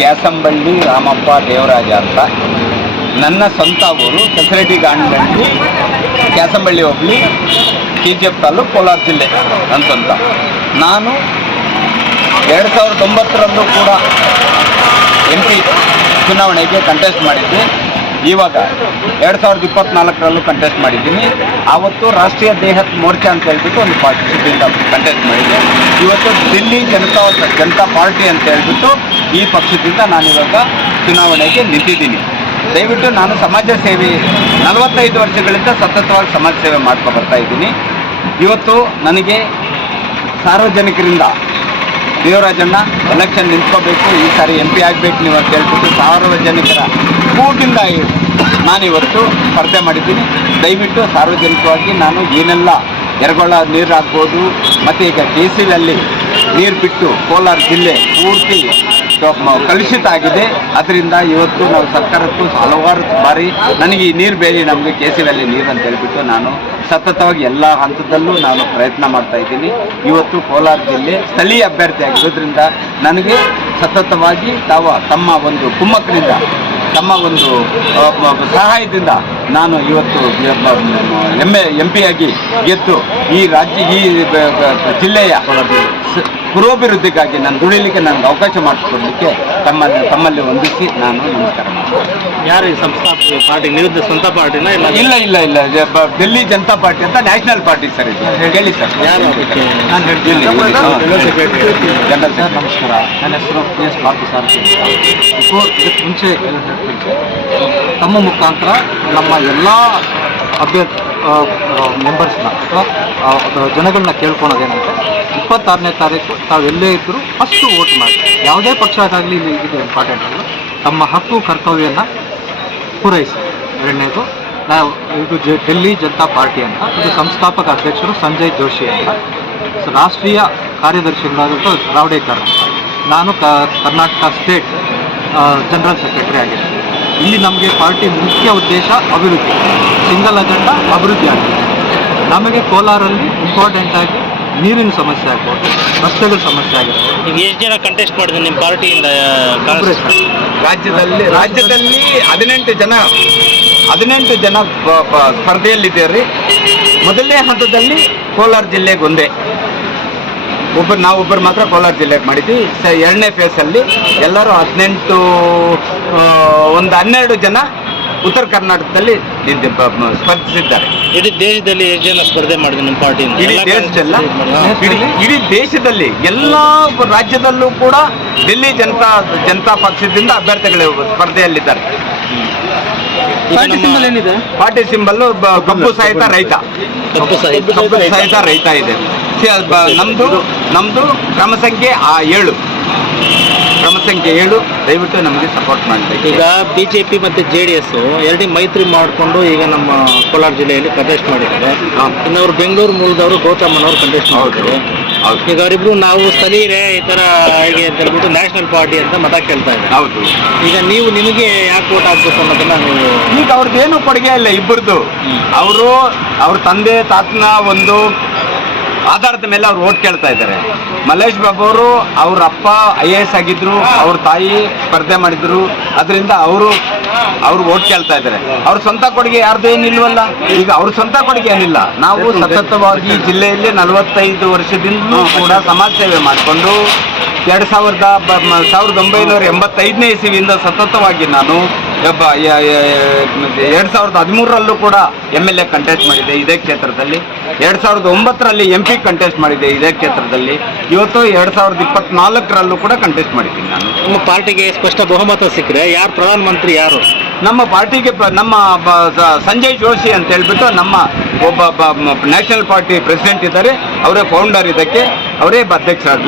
ಕ್ಯಾಸಂಬಳ್ಳಿ ರಾಮಪ್ಪ ದೇವರಾಜ ಅಂತ. ನನ್ನ ಸ್ವಂತ ಊರು ಫೆಸಿಲಿಟಿ ಗಾಂಡಿ ಕ್ಯಾಸಂಬಳ್ಳಿ ಹೋಬಳಿ ಕೆ ಜಿ ಎಫ್ ತಾಲೂಕು ಕೋಲಾರ ಜಿಲ್ಲೆ ಅಂತಂತ. ನಾನು ಎರಡು ಸಾವಿರದ ಒಂಬತ್ತರಲ್ಲೂ ಕೂಡ ಎಂ ಪಿ ಚುನಾವಣೆಗೆ ಕಂಟೆಸ್ಟ್ ಮಾಡಿದ್ದೆ. ಇವಾಗ ಎರಡು ಸಾವಿರದ ಇಪ್ಪತ್ನಾಲ್ಕರಲ್ಲೂ ಕಂಟೆಸ್ಟ್ ಮಾಡಿದ್ದೀನಿ. ಆವತ್ತು ರಾಷ್ಟ್ರೀಯ ದೇಹದ ಮೋರ್ಚಾ ಅಂತ ಹೇಳ್ಬಿಟ್ಟು ಒಂದು ಪಕ್ಷದಿಂದ ಕಂಟೆಸ್ಟ್ ಮಾಡಿದ್ದೆ ಇವತ್ತು ದಿಲ್ಲಿ ಜನತಾ ಜನತಾ ಪಾರ್ಟಿ ಅಂತ ಹೇಳ್ಬಿಟ್ಟು ಈ ಪಕ್ಷದಿಂದ ನಾನಿವಾಗ ಚುನಾವಣೆಗೆ ನಿಂತಿದ್ದೀನಿ. ದಯವಿಟ್ಟು ನಾನು ಸಮಾಜ ಸೇವೆ ನಲವತ್ತೈದು ವರ್ಷಗಳಿಂದ ಸತತವಾಗಿ ಸಮಾಜ ಸೇವೆ ಮಾಡ್ಕೊ ಬರ್ತಾ ಇದ್ದೀನಿ. ಇವತ್ತು ನನಗೆ ಸಾರ್ವಜನಿಕರಿಂದ ದೇವರಾಜಣ್ಣ ಎಲೆಕ್ಷನ್ ನಿಂತ್ಕೋಬೇಕು, ಈ ಸಾರಿ ಎಂ ಪಿ ಆಗಬೇಕು ನೀವು ಅಂತ ಹೇಳ್ಬಿಟ್ಟು ಸಾರ್ವಜನಿಕರ ಕೂಟಿಂದ ನಾನಿವತ್ತು ಸ್ಪರ್ಧೆ ಮಾಡಿದ್ದೀನಿ. ದಯವಿಟ್ಟು ಸಾರ್ವಜನಿಕವಾಗಿ ನಾನು ಏನೆಲ್ಲ ಎರಗೊಳ್ಳ ನೀರು ಹಾಕ್ಬೋದು ಮತ್ತು ಈಗ ಕೆ ಸಿಲಲ್ಲಿ ನೀರು ಬಿಟ್ಟು ಕೋಲಾರ ಜಿಲ್ಲೆ ಪೂರ್ತಿ ಕಲುಷಿತ ಆಗಿದೆ. ಅದರಿಂದ ಇವತ್ತು ನಾವು ಸರ್ಕಾರಕ್ಕೂ ಹಲವಾರು ಬಾರಿ ನನಗೆ ಈ ನೀರು ಬೇಡಿ ನಮಗೆ ಕೆ ಸಿ ನೀರು ಅಂತ ಹೇಳಿಬಿಟ್ಟು ನಾನು ಸತತವಾಗಿ ಎಲ್ಲ ಹಂತದಲ್ಲೂ ನಾನು ಪ್ರಯತ್ನ ಮಾಡ್ತಾ ಇದ್ದೀನಿ. ಇವತ್ತು ಕೋಲಾರ ಜಿಲ್ಲೆ ಸ್ಥಳೀಯ ಅಭ್ಯರ್ಥಿ ಆಗಿರೋದ್ರಿಂದ ನನಗೆ ಸತತವಾಗಿ ತಾವ ತಮ್ಮ ಒಂದು ಕುಮ್ಮಕ್ಕಿನಿಂದ, ತಮ್ಮ ಒಂದು ಸಹಾಯದಿಂದ ನಾನು ಇವತ್ತು ಎಂ ಎ ಪಿಯಾಗಿ ಗೆದ್ದು ಈ ರಾಜ್ಯ, ಈ ಜಿಲ್ಲೆಯ ಪುರೋಭಿವೃದ್ಧಿಗಾಗಿ ನಾನು ದುಡಿಲಿಕ್ಕೆ ನನಗೆ ಅವಕಾಶ ಮಾಡಿಕೊಡಲಿಕ್ಕೆ ತಮ್ಮಲ್ಲಿ ತಮ್ಮಲ್ಲಿ ಹೊಂದಿಸಿ ನಾನು ನಮಸ್ಕಾರ ಮಾಡ್ತೀನಿ. ಯಾರು ಈ ಸಂಸ್ಥಾಪಕ ಪಾರ್ಟಿ ನಿರುದ್ಧ ಸ್ವಂತ ಪಾರ್ಟಿನ ಇಲ್ಲ? ಇಲ್ಲ ಇಲ್ಲ ಇಲ್ಲ. ಡೆಲ್ಲಿ ಜನತಾ ಪಾರ್ಟಿ ಅಂತ ನ್ಯಾಷನಲ್ ಪಾರ್ಟಿ ಸರ್ ಇದು. ಹೇಳಿ ಸರ್. ಯಾರು ನಾನು ಹೇಳ್ತೀನಿ. ಜನರಲ್ ಸರ್ ನಮಸ್ಕಾರ. ನನ್ನ ಹೆಸರು ಪಿ ಎಸ್ ಸೊ ಇದಕ್ಕೆ ಮುಂಚೆ ತಮ್ಮ ಮುಖಾಂತರ ನಮ್ಮ ಎಲ್ಲ ಅಭ್ಯರ್ಥಿ ಮೆಂಬರ್ಸ್ನ ಅಥವಾ ಜನಗಳನ್ನ ಕೇಳ್ಕೊಳೋದೇನಂటే ಇಪ್ಪತ್ತಾರನೇ ತಾರೀಕು ತಾವೆಲ್ಲೇ ಇದ್ದರೂ ಫಸ್ಟು ವೋಟ್ ಮಾಡಿ. ಯಾವುದೇ ಪಕ್ಷ ಆಗಲಿ ಇಲ್ಲಿ ಇದು ಇಂಪಾರ್ಟೆಂಟ್ ಅಲ್ಲ. ತಮ್ಮ ಹಕ್ಕು, ಕರ್ತವ್ಯನ ಪೂರೈಸಿ. ಎರಡನೇದು, ನಾವು ಇದು ಜೆ ಡೆಲ್ಲಿ ಜನತಾ ಪಾರ್ಟಿ ಅಂತ, ಇದು ಸಂಸ್ಥಾಪಕ ಅಧ್ಯಕ್ಷರು ಸಂಜಯ್ ಜೋಶಿ ಅಂತ. ರಾಷ್ಟ್ರೀಯ ಕಾರ್ಯದರ್ಶಿಗಳಾದಂಥ ರಾವಡೇಕರ್ ಅಂತ. ನಾನು ಕರ್ನಾಟಕ ಸ್ಟೇಟ್ ಜನರಲ್ ಸೆಕ್ರೆಟರಿ ಆಗಿದ್ದೀನಿ ಇಲ್ಲಿ ನಮಗೆ ಪಾರ್ಟಿ ಮುಖ್ಯ ಉದ್ದೇಶ ಅಭಿವೃದ್ಧಿ. ಸಿಂಗಲ್ ಅಜೆಂಡಾ ಅಭಿವೃದ್ಧಿ ಆಗಿದೆ. ನಮಗೆ ಕೋಲಾರಲ್ಲಿ ಇಂಪಾರ್ಟೆಂಟ್ ಆಗಿ ನೀರಿನ ಸಮಸ್ಯೆ ಆಗ್ಬೋದು ರಸ್ತೆಗಳ ಸಮಸ್ಯೆ ಆಗಿರ್ಬೋದು. ಈಗ ಎಷ್ಟು ಜನ ಕಂಟೆಸ್ಟ್ ಮಾಡಿದ್ರು ನಿಮ್ಮ ಪಾರ್ಟಿಯಿಂದ ಕಾಂಗ್ರೆಸ್? ರಾಜ್ಯದಲ್ಲಿ ರಾಜ್ಯದಲ್ಲಿ ಹದಿನೆಂಟು ಜನ ಹದಿನೆಂಟು ಜನ ಬ- ರೀ ಸ್ಪರ್ಧೆಯಲ್ಲಿದ್ದೇವೆ ಮೊದಲನೇ ಹಂತದಲ್ಲಿ ಕೋಲಾರ ಜಿಲ್ಲೆಗೆ ಒಂದೇ ಒಬ್ಬರು ನಾವು ಒಬ್ಬರು ಮಾತ್ರ ಕೋಲಾರ ಜಿಲ್ಲೆಗೆ ಮಾಡಿದ್ವಿ. ಸ ಎರಡನೇ ಫೇಸಲ್ಲಿ ಎಲ್ಲರೂ ಹದಿನೆಂಟು ಒಂದು ಹನ್ನೆರಡು ಜನ ಉತ್ತರ ಕರ್ನಾಟಕದಲ್ಲಿ ನಿಂತು ಸ್ಪರ್ಧಿಸಿದ್ದಾರೆ. ಇಡೀ ದೇಶದಲ್ಲಿ ಎಷ್ಟು ಜನ ಸ್ಪರ್ಧೆ ಮಾಡಿದೆ ನಮ್ಮ ಪಾರ್ಟಿ ಇಡೀ ಎಲ್ಲ ದೇಶದಲ್ಲ? ಕಾಂಗ್ರೆಸ್ ಇಡೀ ಇಡೀ ದೇಶದಲ್ಲಿ ಎಲ್ಲ ರಾಜ್ಯದಲ್ಲೂ ಕೂಡ ದಿಲ್ಲಿ ಜನತಾ ಜನತಾ ಪಕ್ಷದಿಂದ ಅಭ್ಯರ್ಥಿಗಳು ಸ್ಪರ್ಧೆಯಲ್ಲಿದ್ದಾರೆ. ಈಗ ನಮ್ಮ ಏನಿದೆ? ಪಾರ್ಟಿ ಸಿಂಬಲ್ ಕಬ್ಬು ಸಹಿತ ರೈತ. ಸಾಹಿತ್ಯ ಕಬ್ಬು ಸಹಿತ ರೈತ. ಇದೆ. ಸಿ- ಬ- ನಮ್ದು ನಮ್ದು ಕ್ರಮ ಸಂಖ್ಯೆ ಆ ಏಳು. ಕ್ರಮ ಸಂಖ್ಯೆ ಏಳು. ದಯವಿಟ್ಟು ನಮಗೆ ಸಪೋರ್ಟ್ ಮಾಡಬೇಕು ಈಗ ಬಿಜೆಪಿ ಮತ್ತು ಜೆ ಡಿ ಎಸ್ ಎರಡೇ ಮೈತ್ರಿ ಮಾಡಿಕೊಂಡು ಈಗ ನಮ್ಮ ಕೋಲಾರ ಜಿಲ್ಲೆಯಲ್ಲಿ ಕಂಟೆಸ್ಟ್ ಮಾಡಿದ್ದಾರೆ. ಇನ್ನು ಅವರು ಬೆಂಗಳೂರು ಮೂಲದವರು ಗೌತಮ್ಮನವರು ಕಂಟೆಸ್ಟ್ ಮಾಡಿದ್ರು ಈಗ ಅವರಿಬ್ರು ನಾವು ಸ್ಥಳೀಯರೇ ಈ ಥರ ಹೇಗೆ ಅಂತ ಹೇಳ್ಬಿಟ್ಟು ನ್ಯಾಷನಲ್ ಪಾರ್ಟಿ ಅಂತ ಮತ ಕೇಳ್ತಾ ಇದ್ದಾರೆ. ಹೌದು. ಈಗ ನೀವು ನಿಮಗೆ ಯಾಕೆ ಓಟ್ ಹಾಕ್ಬೇಕು ಅನ್ನೋದನ್ನ ನೀವು ಈಗ ಅವ್ರದ್ದೇನು ಕೊಡುಗೆ ಇಲ್ಲ ಇಬ್ಬರದ್ದು. ಅವರು ಅವ್ರ ತಂದೆ ತಾತನ ಒಂದು ಆಧಾರದ ಮೇಲೆ ಅವ್ರು ಓಟ್ ಕೇಳ್ತಾ ಇದ್ದಾರೆ. ಮಲ್ಲೇಶ್ ಬಾಬು ಅವರು ಅವ್ರ ಅಪ್ಪ ಐ ಎ ಎಸ್ ಆಗಿದ್ರು, ಅವ್ರ ತಾಯಿ ಸ್ಪರ್ಧೆ ಮಾಡಿದ್ರು, ಅದರಿಂದ ಅವರು ಅವ್ರು ಓಟ್ ಕೇಳ್ತಾ ಇದ್ದಾರೆ. ಅವ್ರ ಸ್ವಂತ ಕೊಡುಗೆ ಯಾರ್ದು ಏನಿಲ್ವಲ್ಲ ಈಗ ಅವ್ರ ಸ್ವಂತ ಕೊಡುಗೆ ಏನಿಲ್ಲ. ನಾವು ಸತತವಾಗಿ ಜಿಲ್ಲೆಯಲ್ಲಿ ನಲವತ್ತೈದು ವರ್ಷದಿಂದಲೂ ಕೂಡ ಸಮಾಜ ಸೇವೆ ಮಾಡಿಕೊಂಡು ಎರಡು ಸಾವಿರದ ಸಾವಿರದ ಒಂಬೈನೂರ ಎಂಬತ್ತೈದನೇ ಇಸವಿಯಿಂದ ಸತತವಾಗಿ ನಾನು ಎರಡು ಸಾವಿರದ ಹದಿಮೂರರಲ್ಲೂ ಕೂಡ ಎಂ ಎಲ್ ಎ ಕಂಟೆಸ್ಟ್ ಮಾಡಿದೆ ಇದೇ ಕ್ಷೇತ್ರದಲ್ಲಿ. ಎರಡು ಸಾವಿರದ ಒಂಬತ್ತರಲ್ಲಿ ಎಂ ಪಿ ಕಂಟೆಸ್ಟ್ ಮಾಡಿದೆ ಇದೇ ಕ್ಷೇತ್ರದಲ್ಲಿ. ಇವತ್ತು ಎರಡು ಸಾವಿರದ ಇಪ್ಪತ್ನಾಲ್ಕರಲ್ಲೂ ಕೂಡ ಕಂಟೆಸ್ಟ್ ಮಾಡಿದ್ದೀನಿ ನಾನು. ನಿಮ್ಮ ಪಾರ್ಟಿಗೆ ಸ್ಪಷ್ಟ ಬಹುಮತ ಸಿಕ್ಕರೆ ಯಾರು ಪ್ರಧಾನಮಂತ್ರಿ ಯಾರು? ನಮ್ಮ ಪಾರ್ಟಿಗೆ ಪ್ರ- ನಮ್ಮ ಸಂಜಯ್ ಜೋಶಿ ಅಂತ ಹೇಳ್ಬಿಟ್ಟು ನಮ್ಮ ಒಬ್ಬ ನ್ಯಾಷನಲ್ ಪಾರ್ಟಿ ಪ್ರೆಸಿಡೆಂಟ್ ಇದ್ದಾರೆ. ಅವರೇ ಫೌಂಡರ್ ಇದಕ್ಕೆ. ಅವರೇ ಅಧ್ಯಕ್ಷರಾಗಿ